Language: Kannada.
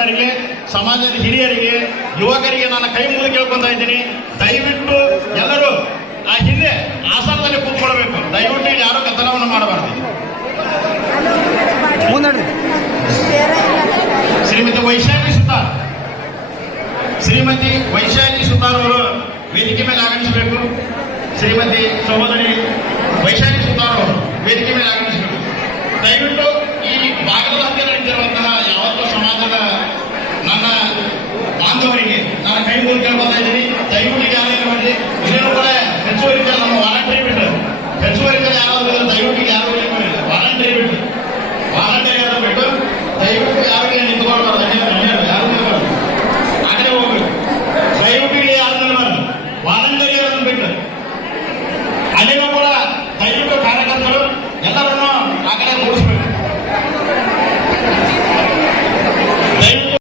ಮುಖಂಡರಿಗೆ, ಸಮಾಜದ ಹಿರಿಯರಿಗೆ, ಯುವಕರಿಗೆ ನಾನು ಕೈ ಮುಗಿದು ಕೇಳ್ಕೊಂತ ಇದ್ದೀನಿ. ದಯವಿಟ್ಟು ಎಲ್ಲರೂ ಆ ಹಿಂದೆ ಆಸನದಲ್ಲಿ ಕೂತ್ಕೊಳ್ಬೇಕು. ದಯವಿಟ್ಟು ಯಾರು ಕತ್ತಲವನ್ನು ಮಾಡಬಾರ್ದು. ಶ್ರೀಮತಿ ವೈಶಾಲಿ ಸುತಾರ್ ಅವರು ವೇದಿಕೆ ಮೇಲೆ ಆಗಮಿಸಬೇಕು. ಶ್ರೀಮತಿ ಸಹೋದರಿ ವೈಶಾಲಿ ಸುತಾರ್ ಅವರು ವೇದಿಕೆ ಮೇಲೆ ಆಗಮಿಸಬೇಕು. ದಯವಿಟ್ಟು ಈ ಭಾಗದ ಹತ್ತಿರ ನಡೆದಿರುವಂತಹ ಯಾವತ್ತೂ ಸಮಾಜದ ನನ್ನ ಬಾಂಧವರಿಗೆ ನಾನು ಕೈ ಮುಗಿದು ಕೇಳ್ಕೊತಾ ಇದ್ದೀನಿ. ದಯವಿಟ್ಟು